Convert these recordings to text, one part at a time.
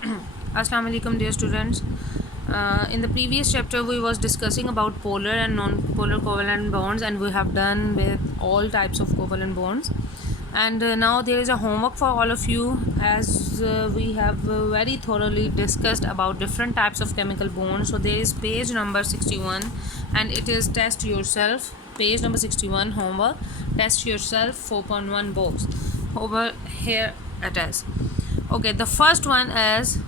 Assalamu alaikum, dear students. In the previous chapter we was discussing about polar and non-polar covalent bonds, and we have done with all types of covalent bonds. And now there is a homework for all of you, as we have very thoroughly discussed about different types of chemical bonds. So there is page number 61, and it is test yourself. Page number 61, homework, test yourself 4.1 box. Over here it is. Okay, the first one is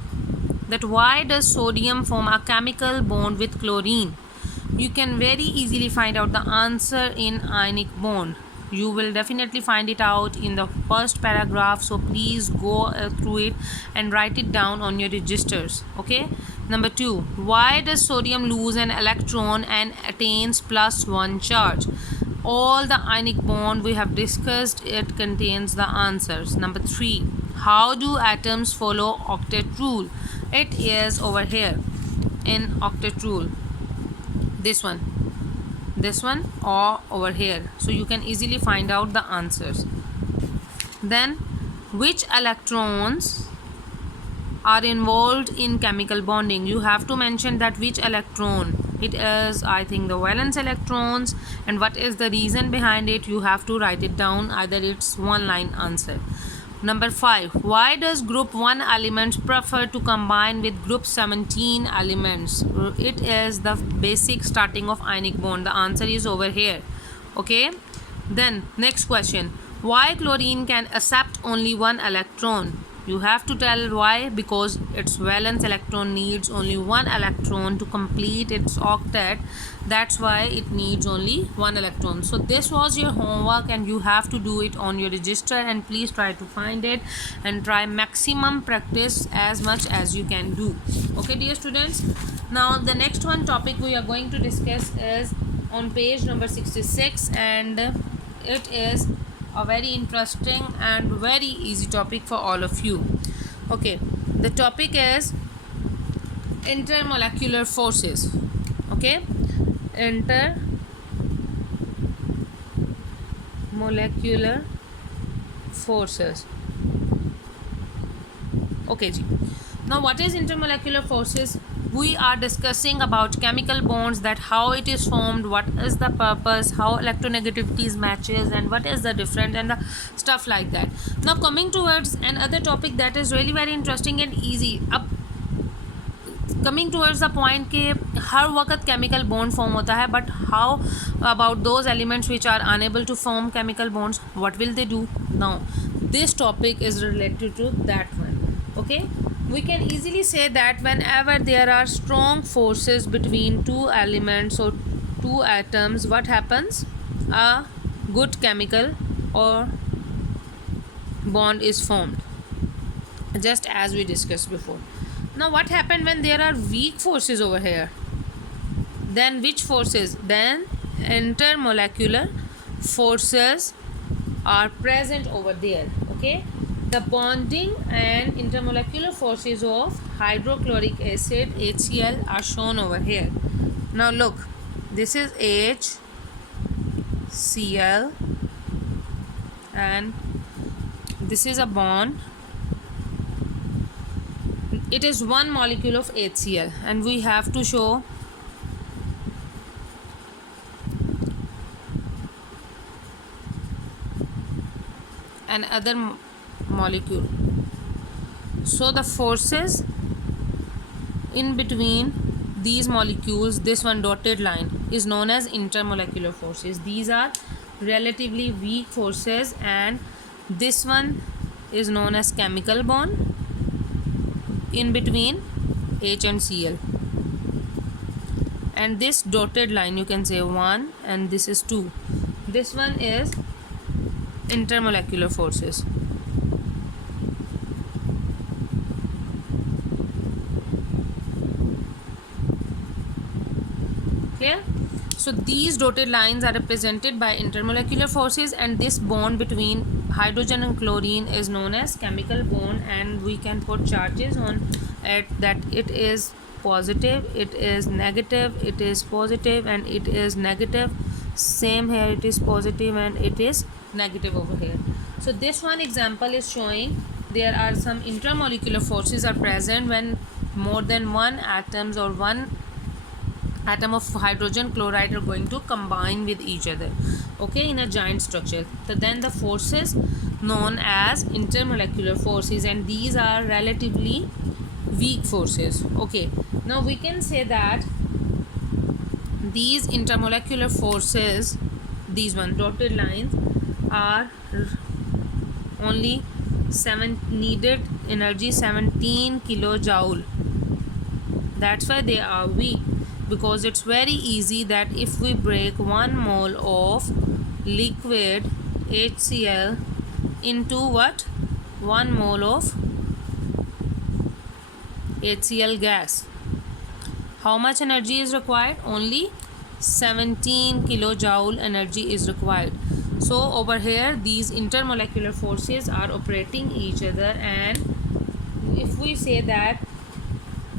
that why does sodium form a chemical bond with chlorine? You can very easily find out the answer in ionic bond. You will definitely find it out in the first paragraph, so please go through it and write it down on your registers. Okay, number 2, why does sodium lose an electron and attains +1 charge? All the ionic bond we have discussed, it contains the answers. Number 3, how do atoms follow octet rule? It is over here in octet rule, this one or over here, so you can easily find out the answers. Then which electrons are involved in chemical bonding? You have to mention that which electron. It is, I think, the valence electrons, and what is the reason behind it. You have to write it down, either it's one line answer. Number 5, why does group 1 elements prefer to combine with group 17 elements? It is the basic starting of ionic bond. The answer is over here. Okay, then next question, why chlorine can accept only one electron? You have to tell why, because its valence electron needs only one electron to complete its octet. That's why it needs only one electron. So this was your homework, and you have to do it on your register, and please try to find it and try maximum practice as much as you can do. Okay, dear students, now the next one topic we are going to discuss is on page number 66, and it is a very interesting and very easy topic for all of you. Okay, the topic is intermolecular forces. Okay, intermolecular forces. Okay ji. Now what is intermolecular forces? We are discussing about chemical bonds, that how it is formed, what is the purpose, how electronegativities matches, and what is the difference, and the stuff like that. Now coming towards another topic that is really very interesting and easy. अब coming towards the point कि हर वक्त chemical bond form होता है, but how about those elements which are unable to form chemical bonds, what will they do? Now this topic is related to that one. Okay, we can easily say that whenever there are strong forces between two elements or two atoms, what happens? A good chemical or bond is formed, just as we discussed before. Now what happened when there are weak forces over here? Then which forces? Then intermolecular forces are present over there. Okay, the bonding and intermolecular forces of hydrochloric acid HCl are shown over here. Now look, this is HCl and this is a bond. It is one molecule of HCl, and we have to show another molecule. So the forces in between these molecules, this one dotted line, is known as intermolecular forces. These are relatively weak forces, and this one is known as chemical bond in between H and Cl. And this dotted line, you can say 1 and this is 2. This one is intermolecular forces. Clear? So these dotted lines are represented by intermolecular forces, and this bond between hydrogen and chlorine is known as chemical bond, and we can put charges on it, that it is positive, it is negative, it is positive, and it is negative. Same here, it is positive and it is negative over here. So this one example is showing there are some intermolecular forces are present when more than one atoms or one atom of hydrogen chloride are going to combine with each other, okay, in a giant structure. So then the forces known as intermolecular forces, and these are relatively weak forces. Okay, now we can say that these intermolecular forces, these one dotted lines, are only needed energy 17 kilojoule. That's why they are weak, because it's very easy that if we break 1 mole of liquid HCl into what, 1 mole of HCl gas, how much energy is required? Only 17 kilojoule energy is required. So over here these intermolecular forces are operating each other, and if we say that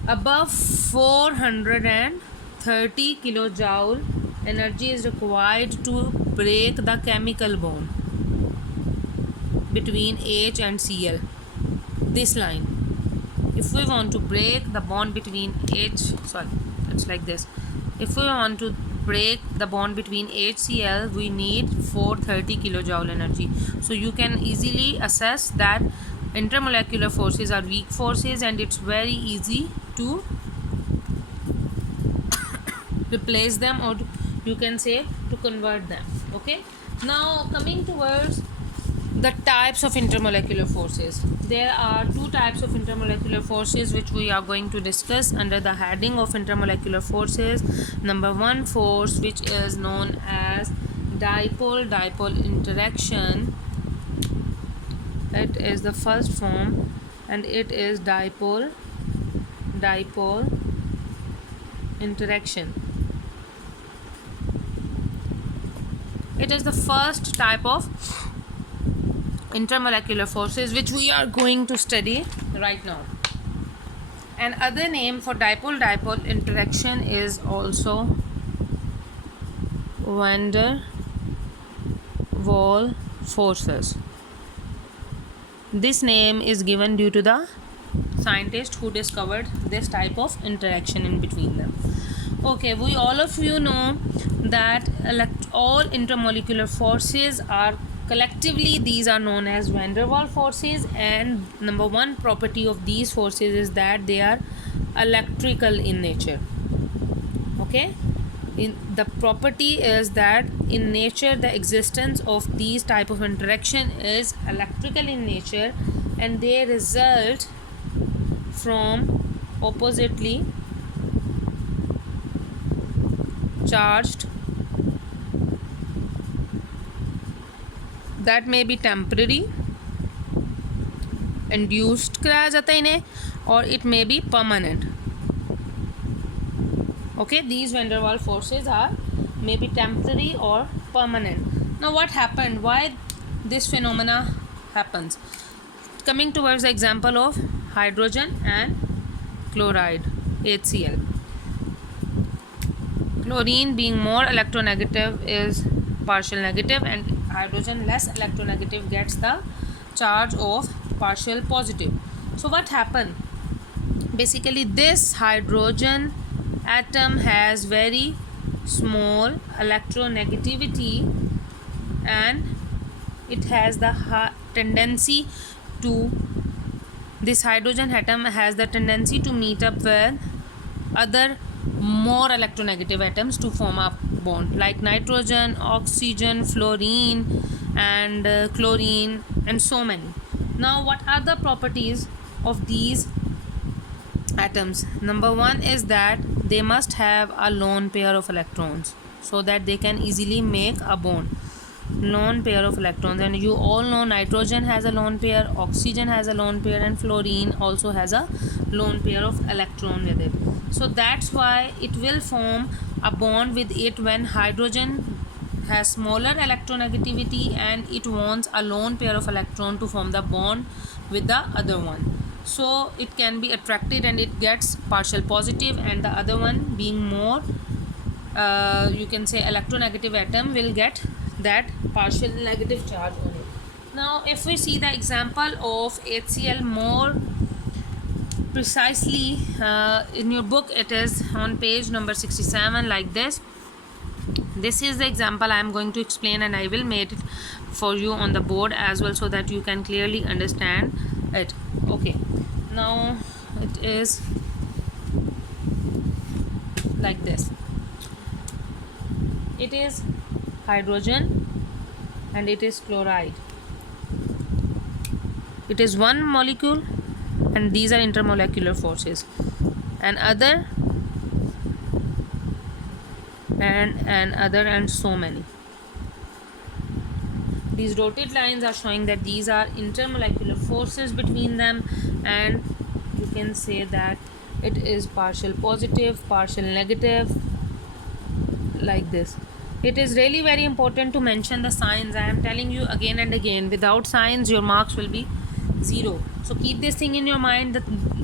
above 430 kilojoule energy is required to break the chemical bond between H and Cl, this line, if we want to break the bond between it's like this, if we want to break the bond between HCl, we need 430 kilojoule energy. So you can easily assess that intermolecular forces are weak forces, and it's very easy to replace them, or you can say to convert them. Okay, now coming towards the types of intermolecular forces, there are two types of intermolecular forces which we are going to discuss under the heading of intermolecular forces. Number one force, which is known as dipole-dipole interaction. It is the first form, and it is dipole-dipole interaction. It is the first type of intermolecular forces which we are going to study right now. Another name for dipole-dipole interaction is also van der Waals forces. This name is given due to the scientist who discovered this type of interaction in between them. Okay, we all of you know that all intermolecular forces are collectively, these are known as van der Waals forces, and number one property of these forces is that they are electrical in nature. Okay, the property is that in nature the existence of these type of interaction is electrical in nature, and they result from oppositely charged, that may be temporary, induced कराया जाता है इन्हें, or it may be permanent. Okay, these van der Waals forces are may be temporary or permanent. Now what happened, why this phenomena happens? Coming towards the example of hydrogen and chloride, HCl. Chlorine being more electronegative is partial negative, and hydrogen less electronegative gets the charge of partial positive. So what happened? Basically this hydrogen atom has very small electronegativity, and it has the tendency to, this hydrogen atom has the tendency to meet up with other more electronegative atoms to form a bond, like nitrogen, oxygen, fluorine, and chlorine, and so many. Now what are the properties of these atoms? Number one is that they must have a lone pair of electrons so that they can easily make a bond. Lone pair of electrons, and you all know nitrogen has a lone pair, oxygen has a lone pair, and fluorine also has a lone pair of electron with it. So that's why it will form a bond with it when hydrogen has smaller electronegativity and it wants a lone pair of electron to form the bond with the other one. So it can be attracted and it gets partial positive, and the other one being more you can say electronegative atom will get that partial negative charge on it. Now if we see the example of HCl more precisely, in your book it is on page number 67 like this. This is the example I am going to explain, and I will make it for you on the board as well so that you can clearly understand it. Okay, now it is like this. It is hydrogen and it is chloride. It is one molecule and these are intermolecular forces, and other and so many. These dotted lines are showing that these are intermolecular forces between them, and you can say that it is partial positive, partial negative, like this. It is really very important to mention the signs. I am telling you again and again, without signs your marks will be 0. So keep this thing in your mind, that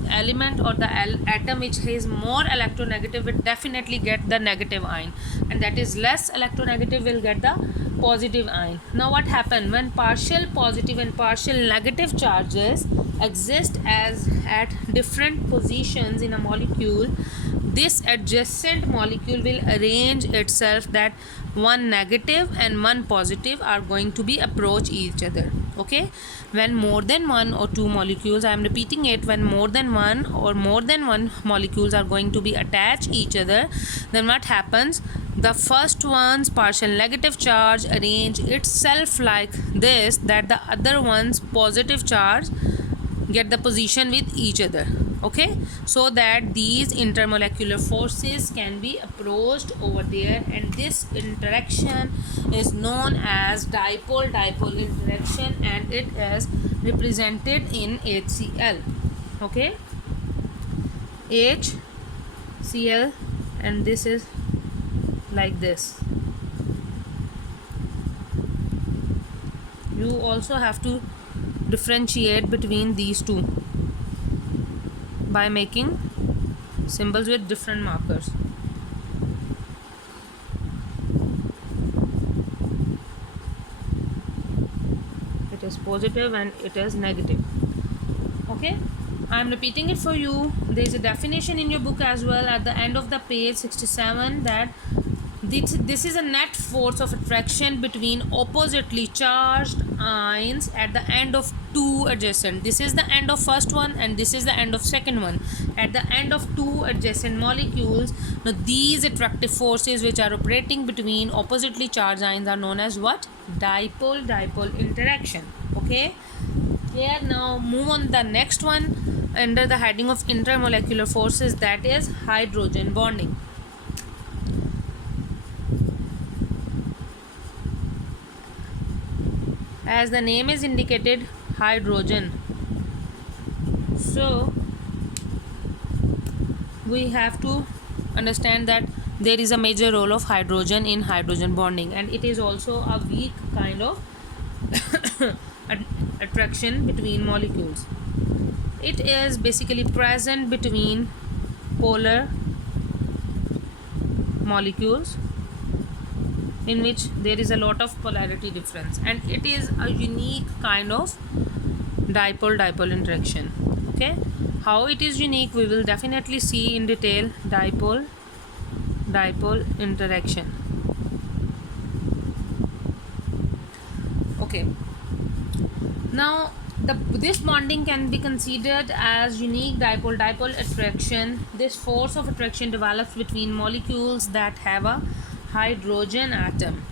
element or the atom which is more electronegative will definitely get the negative ion, and that is less electronegative will get the positive ion. Now what happened when partial positive and partial negative charges exist as at different positions in a molecule, this adjacent molecule will arrange itself that one negative and one positive are going to be approach each other. Okay, when more than one or two molecules, I am repeating it, when more than one or more than one molecules are going to be attached each other, then what happens, the first one's partial negative charge arrange itself like this, that the other one's positive charge get the position with each other. Okay, so that these intermolecular forces can be approached over there, and this interaction is known as dipole-dipole interaction, and it is represented in HCl. Okay, HCl, and this is like this. You also have to differentiate between these two by making symbols with different markers. It is positive and it is negative. Okay, I am repeating it for you. There is a definition in your book as well at the end of the page 67, that this is a net force of attraction between oppositely charged ions at the end of two adjacent. This is the end of first one and this is the end of second one. At the end of two adjacent molecules, now these attractive forces which are operating between oppositely charged ions are known as what? Dipole-dipole interaction. Okay. Here now move on the next one under the heading of intermolecular forces, that is hydrogen bonding. As the name is indicated, hydrogen. So we have to understand that there is a major role of hydrogen in hydrogen bonding, and it is also a weak kind of attraction between molecules. It is basically present between polar molecules in which there is a lot of polarity difference, and it is a unique kind of dipole-dipole interaction. Okay, how it is unique we will definitely see in detail. Dipole-dipole interaction. Okay, now this bonding can be considered as unique dipole-dipole attraction. This force of attraction develops between molecules that have a hydrogen atom,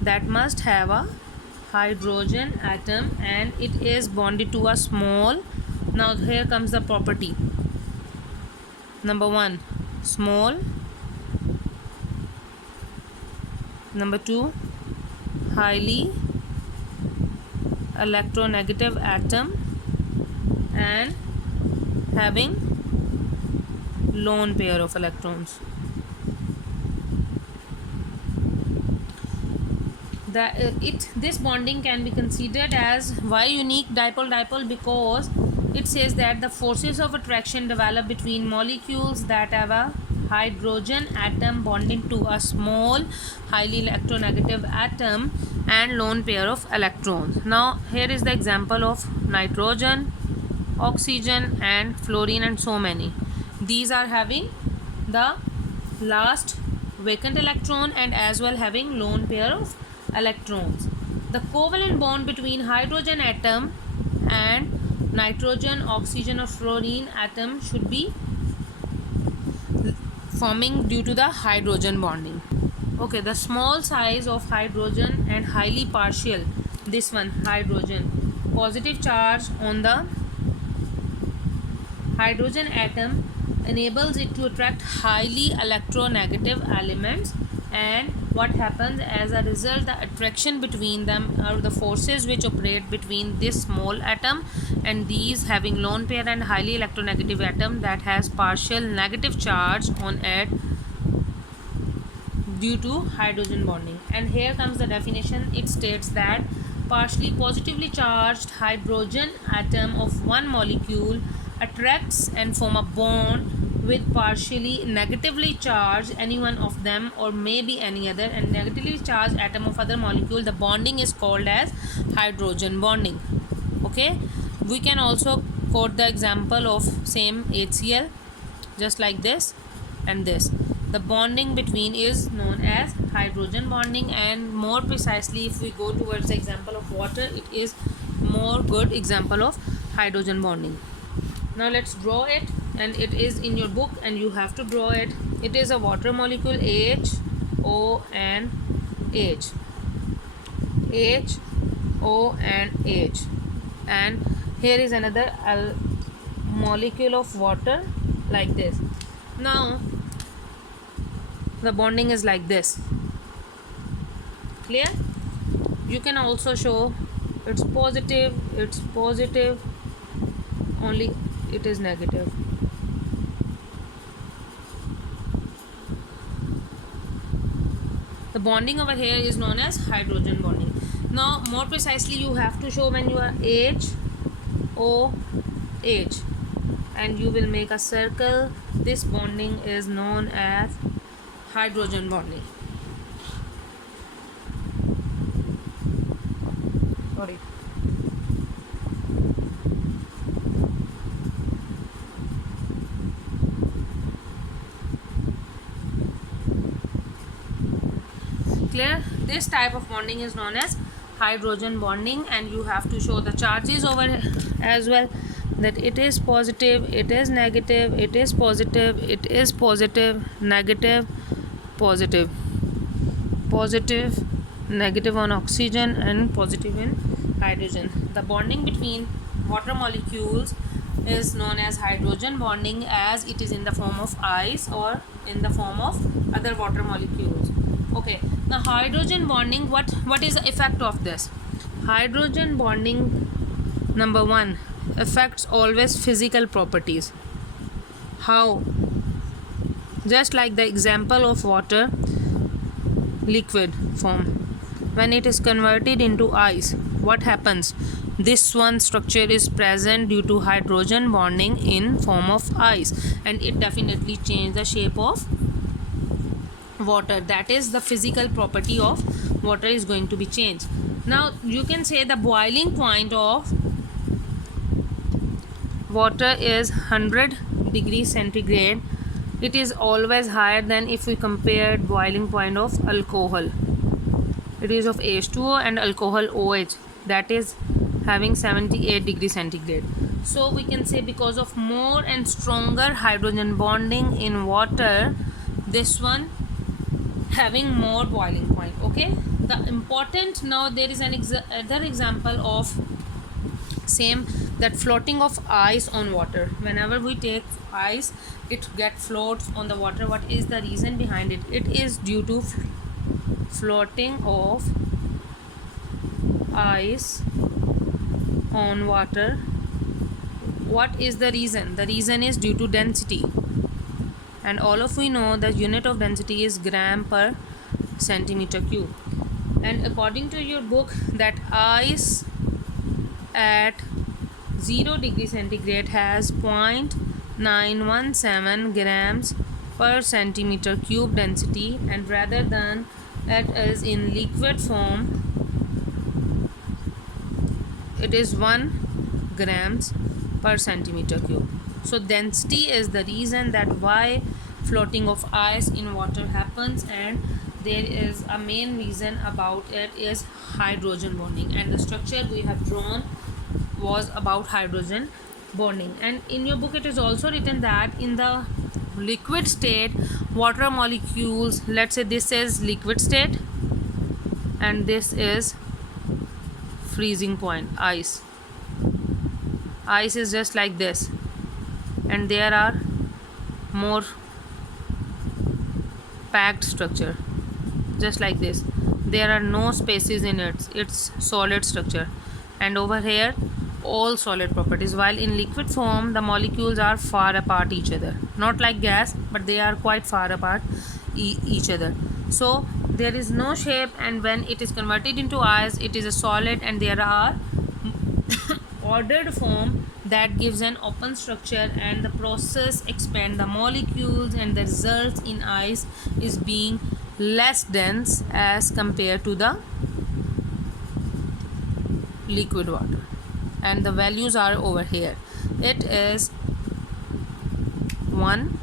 that must have a hydrogen atom, and it is bonded to a small. Now here comes the property. Number 1, small. Number 2, highly electronegative atom and having lone pair of electrons. This bonding can be considered as why unique dipole-dipole, because it says that the forces of attraction develop between molecules that have a hydrogen atom bonding to a small highly electronegative atom and lone pair of electrons. Now here is the example of nitrogen, oxygen and fluorine and so many. These are having the last vacant electron and as well having lone pair of electrons. The covalent bond between hydrogen atom and nitrogen, oxygen or fluorine atom should be forming due to the hydrogen bonding. Okay, the small size of hydrogen and highly partial, this one hydrogen, positive charge on the hydrogen atom enables it to attract highly electronegative elements, and what happens as a result, the attraction between them are the forces which operate between this small atom and these having lone pair and highly electronegative atom that has partial negative charge on it due to hydrogen bonding. And here comes the definition. It states that partially positively charged hydrogen atom of one molecule attracts and form a bond with partially negatively charged any one of them or maybe any other and negatively charged atom of other molecule. The bonding is called as hydrogen bonding. Okay, we can also quote the example of same HCl, just like this and this. The bonding between is known as hydrogen bonding, and more precisely if we go towards the example of water, it is more good example of hydrogen bonding. Now let's draw it, and it is in your book and you have to draw it. It is a water molecule H, O and H, H, O and H, and here is another molecule of water like this. Now the bonding is like this. Clear? You can also show it's positive, only it is negative. The bonding over here is known as hydrogen bonding. Now more precisely you have to show when you are H, O, H and you will make a circle. This bonding is known as hydrogen bonding. Sorry. Clear? This type of bonding is known as hydrogen bonding, and you have to show the charges over as well, that it is positive, it is negative, it is positive, it is positive, negative, positive, positive, negative on oxygen and positive in hydrogen. The bonding between water molecules is known as hydrogen bonding, as it is in the form of ice or in the form of other water molecules. Okay, now hydrogen bonding, what is the effect of this? Hydrogen bonding, number one, affects always physical properties. How? Just like the example of water, liquid form, when it is converted into ice, what happens? This one structure is present due to hydrogen bonding in form of ice, and it definitely changes the shape of water. That is the physical property of water is going to be changed. Now you can say the boiling point of water is 100 degrees centigrade. It is always higher than if we compare boiling point of alcohol. It is of H2O and alcohol OH, that is having 78 degrees centigrade. So we can say because of more and stronger hydrogen bonding in water, this one having more boiling point. Okay, the important, now there is an other example of same, that floating of ice on water. Whenever we take ice, it floats on the water. What is the reason behind it? It is due to floating of ice on water. What is the reason? The reason is due to density, and all of we know the unit of density is gram per centimeter cube. And according to your book, that ice at 0 degree centigrade has 0.917 grams per centimeter cube density, and rather than that is in liquid form, it is 1 grams per centimeter cube. So density is the reason that why floating of ice in water happens, and there is a main reason about it is hydrogen bonding, and the structure we have drawn was about hydrogen bonding. And in your book it is also written that in the liquid state, water molecules, let's say this is liquid state and this is freezing point, ice is just like this, and there are more packed structure just like this. There are no spaces in it, it's solid structure, and over here all solid properties, while in liquid form the molecules are far apart each other, not like gas, but they are quite far apart each other. So there is no shape, and when it is converted into ice it is a solid, and there are ordered form that gives an open structure, and the process expand the molecules, and the results in ice is being less dense as compared to the liquid water, and the values are over here. It is 1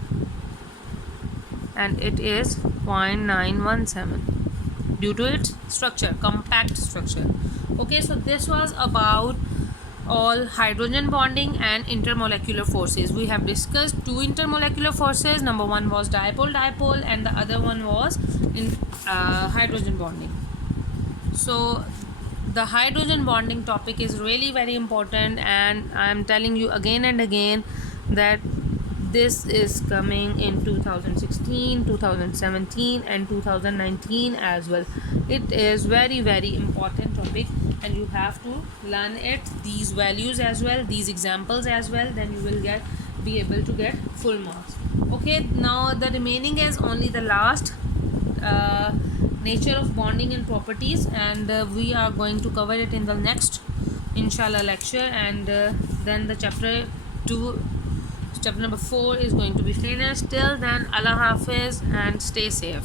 and it is 0.917 due to its structure, compact structure. Okay, so this was about all hydrogen bonding and intermolecular forces. We have discussed 2 intermolecular forces. Number 1 was dipole and the other one was in hydrogen bonding. So the hydrogen bonding topic is really very important, and I am telling you again and again that this is coming in 2016, 2017 and 2019 as well. It is very very important topic, and you have to learn it, these values as well, these examples as well, then you will be able to get full marks. Okay, now the remaining is only the last nature of bonding and properties, and we are going to cover it in the next inshallah lecture, and then the chapter number 4 is going to be finished. Till then, Allah Hafiz and stay safe.